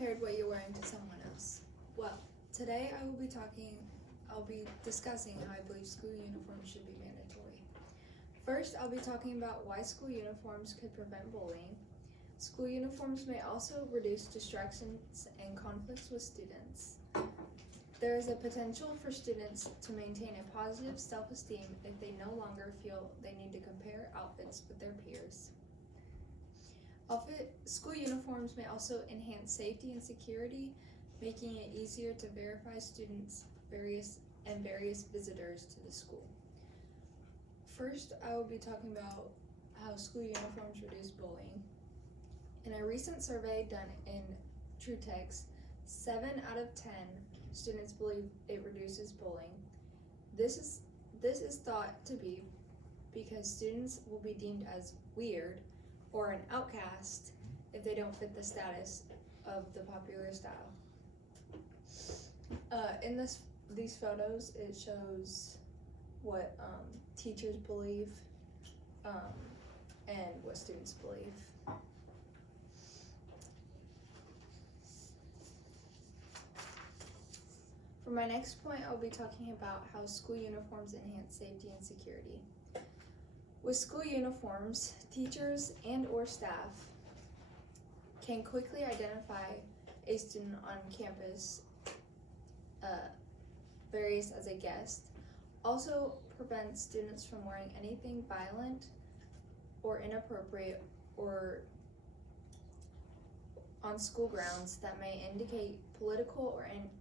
compared what you're wearing to someone else? Well, today I'll be discussing how I believe school uniforms should be mandatory. First, I'll be talking about why school uniforms could prevent bullying. School uniforms may also reduce distractions and conflicts with students. There is a potential for students to maintain a positive self-esteem if they no longer feel they need to compare outfits with their peers. School uniforms may also enhance safety and security, making it easier to verify students' various visitors to the school. First, I will be talking about how school uniforms reduce bullying. In a recent survey done in TrueText, 7 out of 10 students believe it reduces bullying. This is thought to be because students will be deemed as weird or an outcast if they don't fit the status of the popular style. In these photos, it shows what teachers believe and what students believe. For my next point, I'll be talking about how school uniforms enhance safety and security. With school uniforms, teachers and/or staff can quickly identify a student on campus, various as a guest. Also prevents students from wearing anything violent or inappropriate or on school grounds that may indicate political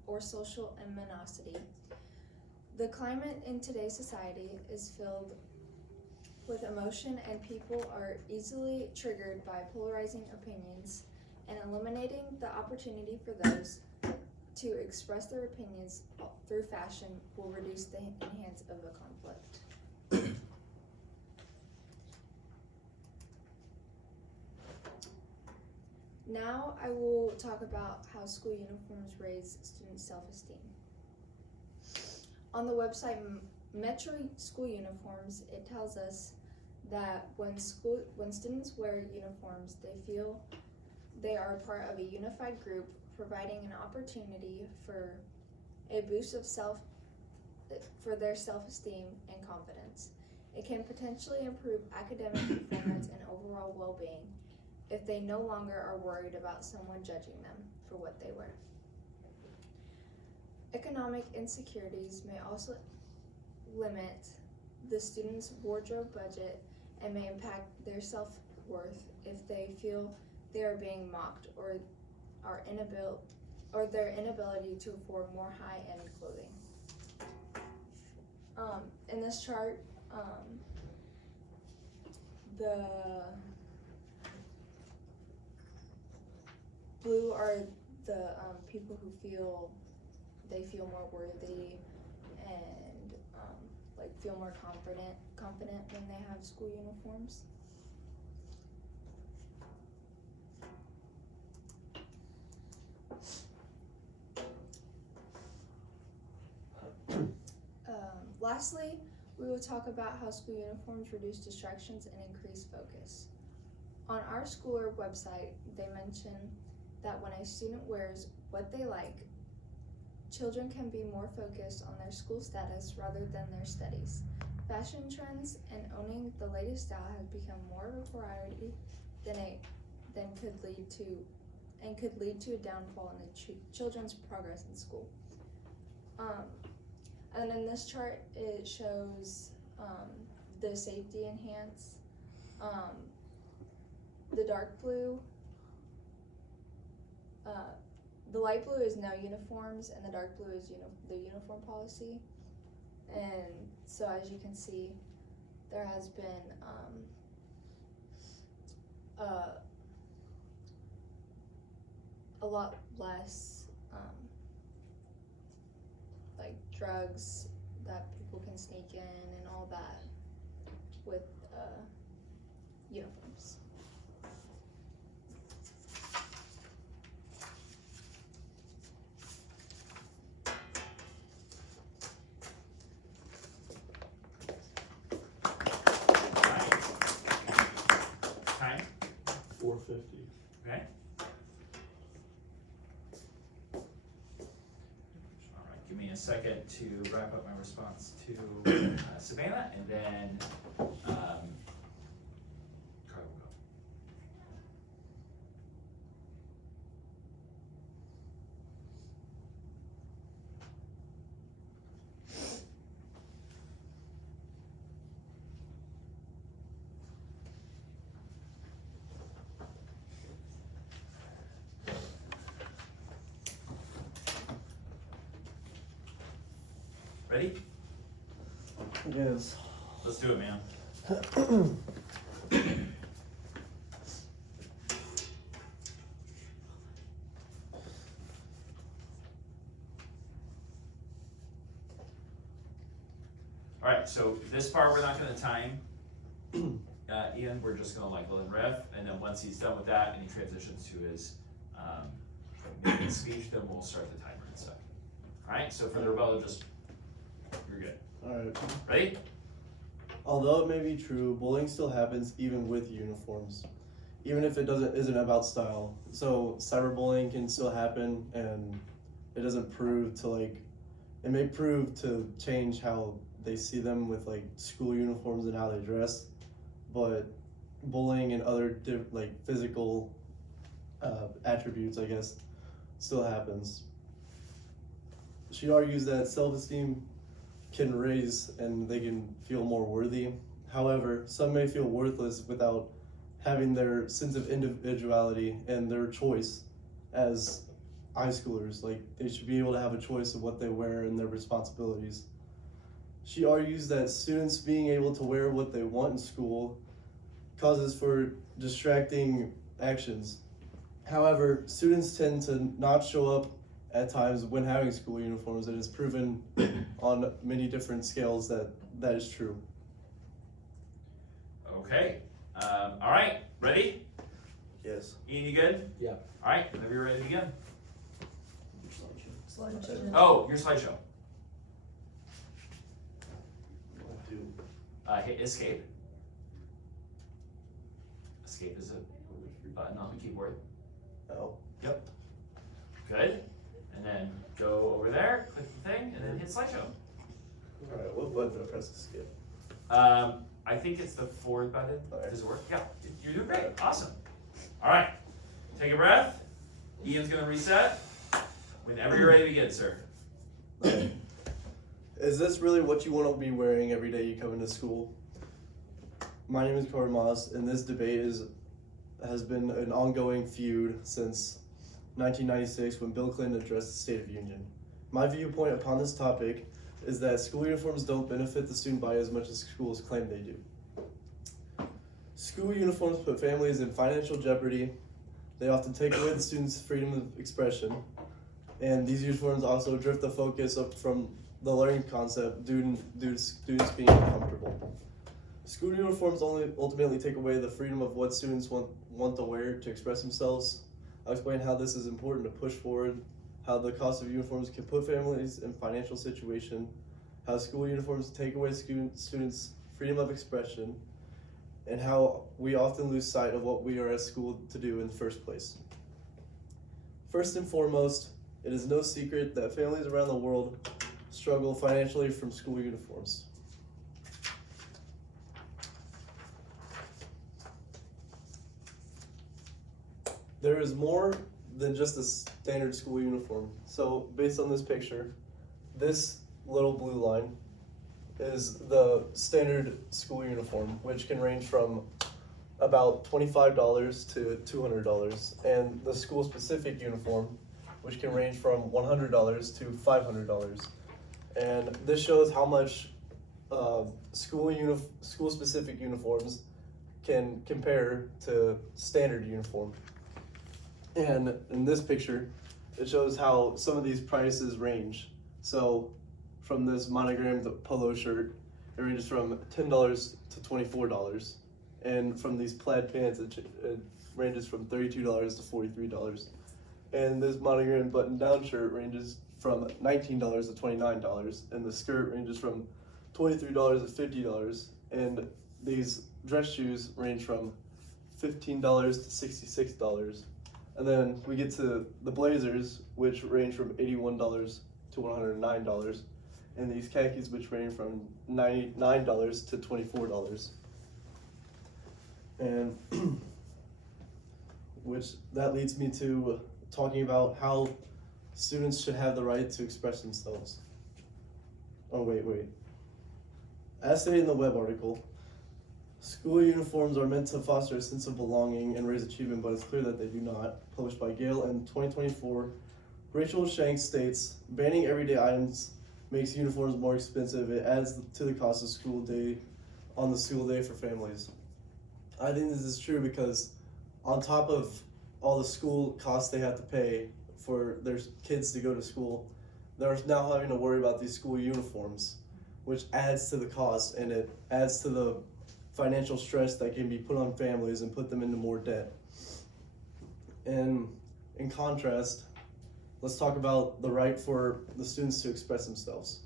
or social animosity. The climate in today's society is filled with emotion, and people are easily triggered by polarizing opinions, and eliminating the opportunity for those to express their opinions through fashion will reduce the enhance of the conflict. Now I will talk about how school uniforms raise student self-esteem. On the website Metro School Uniforms, it tells us that when students wear uniforms, they feel they are part of a unified group, providing an opportunity for a boost of their self-esteem and confidence. It can potentially improve academic performance and overall well-being if they no longer are worried about someone judging them for what they wear. Economic insecurities may also limit the student's wardrobe budget and may impact their self-worth if they feel they are being mocked or their inability to afford more high-end clothing. In this chart, the blue are the people who feel more worthy and feel more confident when they have school uniforms. Lastly, we will talk about how school uniforms reduce distractions and increase focus. On our school website, they mention that when a student wears what they like, children can be more focused on their school status rather than their studies. Fashion trends and owning the latest style has become more of a priority than could lead to a downfall in the children's progress in school. And in this chart, it shows the safety enhance. The dark blue, the light blue is no uniforms, and the dark blue is the uniform policy. And so, as you can see, there has been a lot less drugs that people can sneak in and all that with uniforms. Time? 4:50. Okay. me a second to wrap up my response to Savannah, and then Carla will go. Ready? Yes. Let's do it, man. All right, so this part we're not gonna time. Ian, we're just gonna like let him riff, and then once he's done with that and he transitions to his main speech, then we'll start the timer and stuff. All right, so for the rebuttal, just, you're good. Alright. Ready? Although it may be true, bullying still happens even with uniforms. Even if it isn't about style. So cyberbullying can still happen, and it doesn't prove to it may prove to change how they see them with school uniforms and how they dress, but bullying and other physical attributes, I guess, still happens. She argues that self-esteem can raise and they can feel more worthy. However, some may feel worthless without having their sense of individuality and their choice as high schoolers. They should be able to have a choice of what they wear and their responsibilities. She argues that students being able to wear what they want in school causes for distracting actions. However, students tend to not show up at times when having school uniforms. It is proven on many different scales that is true. Okay. All right, ready? Yes. Ian, you good? Yeah. All right, whenever you're ready to begin. Slideshow. Oh, your slideshow. Hit escape. Escape is a button on the keyboard. Oh. Yep. Good. And then go over there, click the thing, and then hit slideshow. Alright, what button do I press to skip? I think it's the forward button. Okay. Does it work? Yeah. You're doing great. Awesome. All right. Take a breath. Ian's gonna reset. Whenever you're ready to begin, sir. Is this really what you want to be wearing every day you come into school? My name is Corey Moss, and this debate has been an ongoing feud since 1996 when Bill Clinton addressed the State of the Union. My viewpoint upon this topic is that school uniforms don't benefit the student body as much as schools claim they do. School uniforms put families in financial jeopardy. They often take away the students' freedom of expression, and these uniforms also drift the focus up from the learning concept due to students being uncomfortable. School uniforms only ultimately take away the freedom of what students want to wear to express themselves. I'll explain how this is important to push forward, how the cost of uniforms can put families in financial situation, how school uniforms take away students' freedom of expression, and how we often lose sight of what we are at school to do in the first place. First and foremost, it is no secret that families around the world struggle financially from school uniforms. There is more than just a standard school uniform. So based on this picture, this little blue line is the standard school uniform, which can range from about $25 to $200, and the school specific uniform, which can range from $100 to $500. And this shows how much school specific uniforms can compare to standard uniform. And in this picture, it shows how some of these prices range. So from this monogrammed polo shirt, it ranges from $10 to $24. And from these plaid pants, it ranges from $32 to $43. And this monogrammed button-down shirt ranges from $19 to $29. And the skirt ranges from $23 to $50. And these dress shoes range from $15 to $66. And then we get to the blazers, which range from $81 to to $109, and these khakis which range from $99 to $24. And which that leads me to talking about how students should have the right to express themselves. Oh, wait. As stated in the web article, school uniforms are meant to foster a sense of belonging and raise achievement, but it's clear that they do not. Published by Gale in 2024, Rachel Shanks states, banning everyday items makes uniforms more expensive. It adds to the cost of school day on the school day for families. I think this is true because on top of all the school costs they have to pay for their kids to go to school, they're now having to worry about these school uniforms, which adds to the cost, and it adds to the financial stress that can be put on families and put them into more debt. And in contrast, let's talk about the right for the students to express themselves.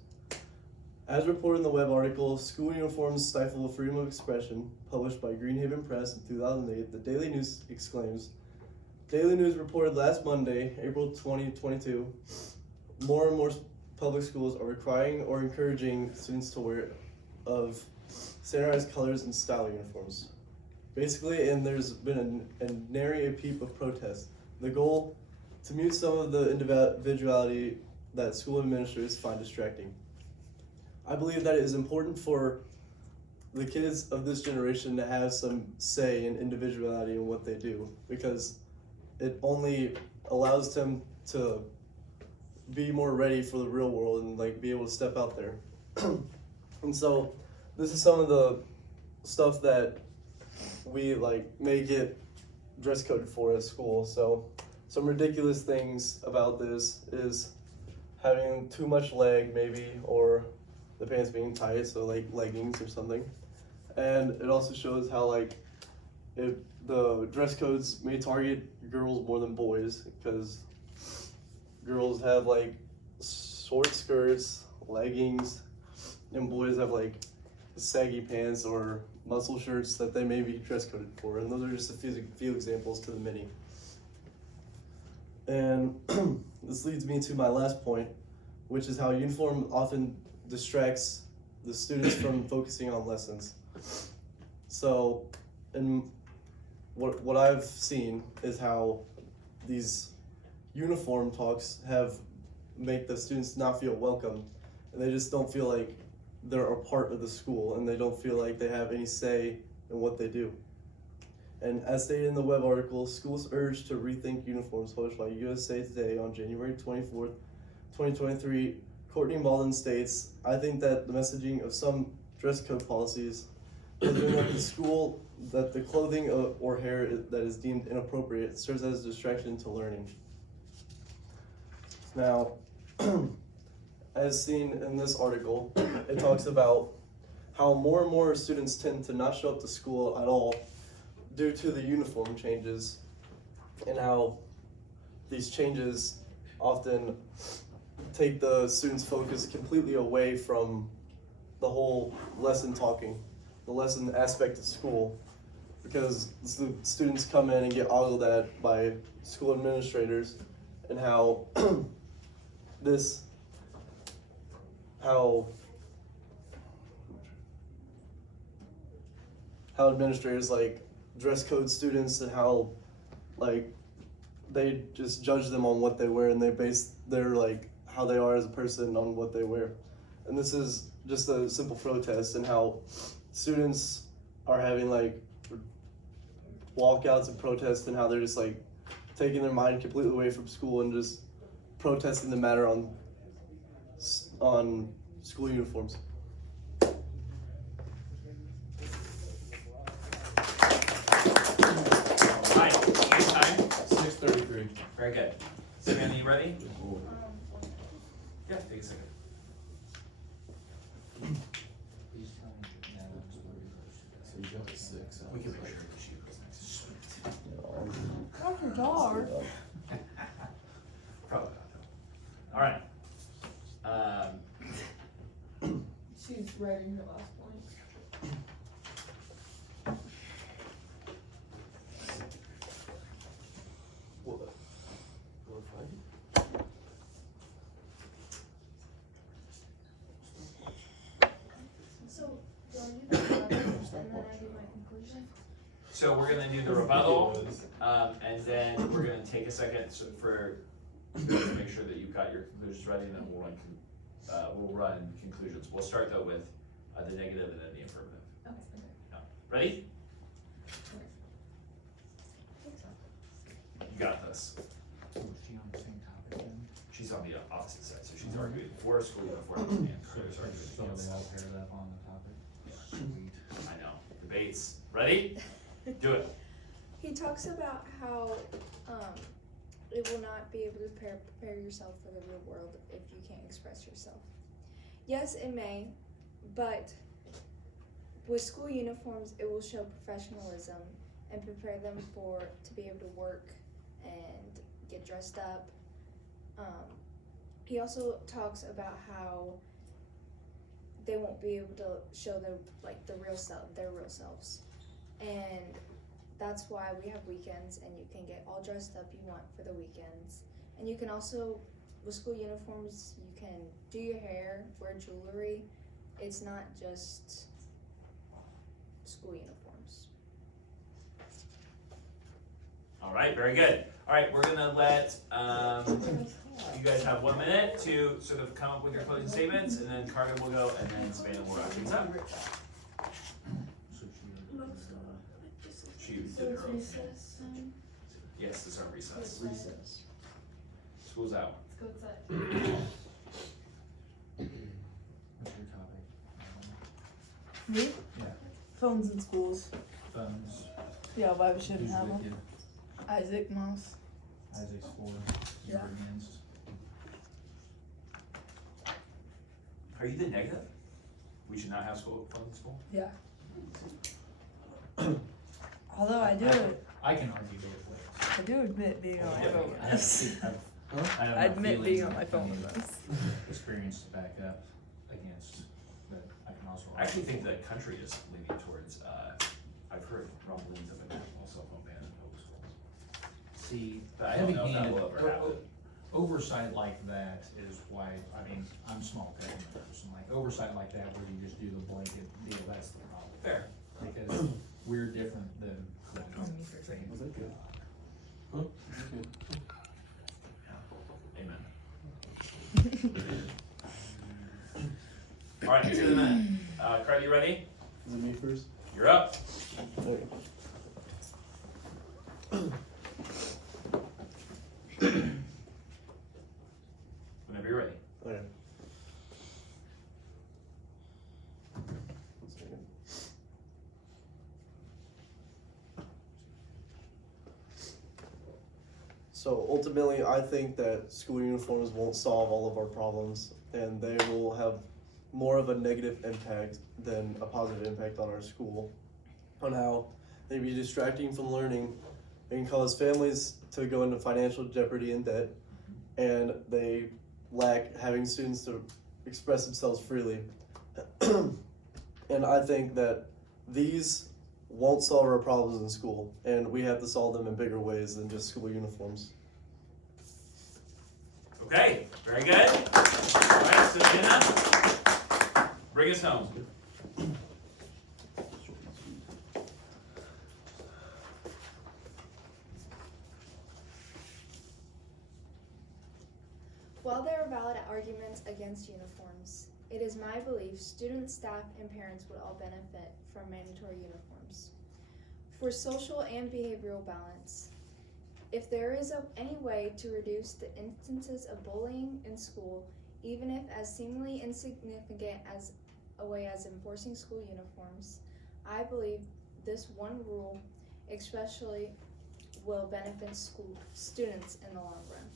As reported in the web article, school uniforms stifle freedom of expression, published by Greenhaven Press in 2008, the Daily News exclaims, Daily News reported last Monday, April 2022, more and more public schools are requiring or encouraging students to wear of standardized colors and style uniforms. Basically, and there's been a nary a peep of protest. The goal, to mute some of the individuality that school administrators find distracting. I believe that it is important for the kids of this generation to have some say in individuality in what they do, because it only allows them to be more ready for the real world and like be able to step out there. And so this is some of the stuff that we like may get dress coded for at school. So some ridiculous things about this is having too much leg maybe, or the pants being tight, so like leggings or something. And it also shows how like if the dress codes may target girls more than boys, because girls have like short skirts, leggings, and boys have like saggy pants or muscle shirts that they may be dress coded for. And those are just a few examples to the many. And this leads me to my last point, which is how uniform often distracts the students from focusing on lessons. So, and what I've seen is how these uniform talks make the students not feel welcome, and they just don't feel like they're a part of the school, and they don't feel like they have any say in what they do. And as stated in the web article, schools urged to rethink uniforms, published by USA Today on January 24th, 2023, Courtney Malden states, I think that the messaging of some dress code policies has been that the clothing or hair that is deemed inappropriate serves as a distraction to learning. Now, as seen in this article, it talks about how more and more students tend to not show up to school at all due to the uniform changes, and how these changes often take the students' focus completely away from the whole lesson talking, the lesson aspect of school, because the students come in and get ogled at by school administrators, and how how administrators like dress code students, and how like they just judge them on what they wear, and they base their like how they are as a person on what they wear. And this is just a simple protest, and how students are having like walkouts and protests, and how they're just like taking their mind completely away from school and just protesting the matter on school uniforms. Hi, time? 6:33. Very good. Savannah, you ready? Yeah, take a second. We can make sure that she goes next. After dark. Probably not though. All right. She's writing her last point. So we're gonna do the rebuttal, and then we're gonna take a second for you guys to make sure that you've got your conclusions ready, and then we'll run conclusions. We'll start though with the negative and then the affirmative. Okay. Ready? You got this. So is she on the same topic then? She's on the opposite side, so she's arguing for school uniforms and Carter's arguing So against. they all paired up on the topic? Sweet. I know, debates. Ready? Do it. He talks about how it will not be able to prepare yourself for the real world if you can't express yourself. Yes, it may, but with school uniforms, it will show professionalism and prepare them to be able to work and get dressed up. He also talks about how they won't be able to show their real selves, and that's why we have weekends, and you can get all dressed up you want for the weekends. And you can also, with school uniforms, you can do your hair, wear jewelry. It's not just school uniforms. All right, very good. All right, we're gonna let you guys have 1 minute to sort of come up with your closing statements, and then Carter will go, and then Savannah will wrap things up. So She did her own. Yes, it's our recess. Recess. School's out. Let's go outside. what's your topic? Me? Yeah. Phones in schools. Phones. Yeah, why we shouldn't Who's have with them. you? Isaac Moss. Isaac's for, Yeah. you're against. Are you the negative? We should not have school, phones in school? Yeah. Although I do argue both ways. I do admit being on my Yeah. phone. I have I enough admit feelings being on and my phone opinion, with us. experience to back up against, but I can also. I actually think the country is leaning towards, I've heard rumblings of a national cell phone ban in public schools. See, But I don't know if that will ever heavy-handed happen. oversight like that is why, I mean, I'm small government person, like oversight like that where you just do the blanket deal, that's the problem. Fair. Because we're different than. Was that good? Amen. All right, let's do the minute. Carter, you ready? Is it me first? You're up. Okay. Whenever you're ready. Okay. 1 second. So ultimately, I think that school uniforms won't solve all of our problems, and they will have more of a negative impact than a positive impact on our school. On how they be distracting from learning and cause families to go into financial jeopardy and debt, and they lack having students to express themselves freely. And I think that these won't solve our problems in school, and we have to solve them in bigger ways than just school uniforms. Okay, very good. All right, Savannah, bring us home. While there are valid arguments against uniforms, it is my belief students, staff, and parents would all benefit from mandatory uniforms. For social and behavioral balance, if there is any way to reduce the instances of bullying in school, even if as seemingly insignificant as a way as enforcing school uniforms, I believe this one rule especially will benefit students in the long run.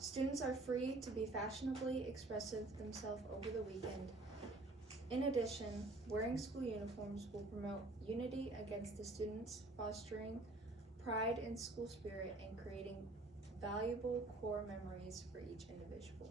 Students are free to be fashionably expressive themselves over the weekend. In addition, wearing school uniforms will promote unity against the students, fostering pride in school spirit and creating valuable core memories for each individual.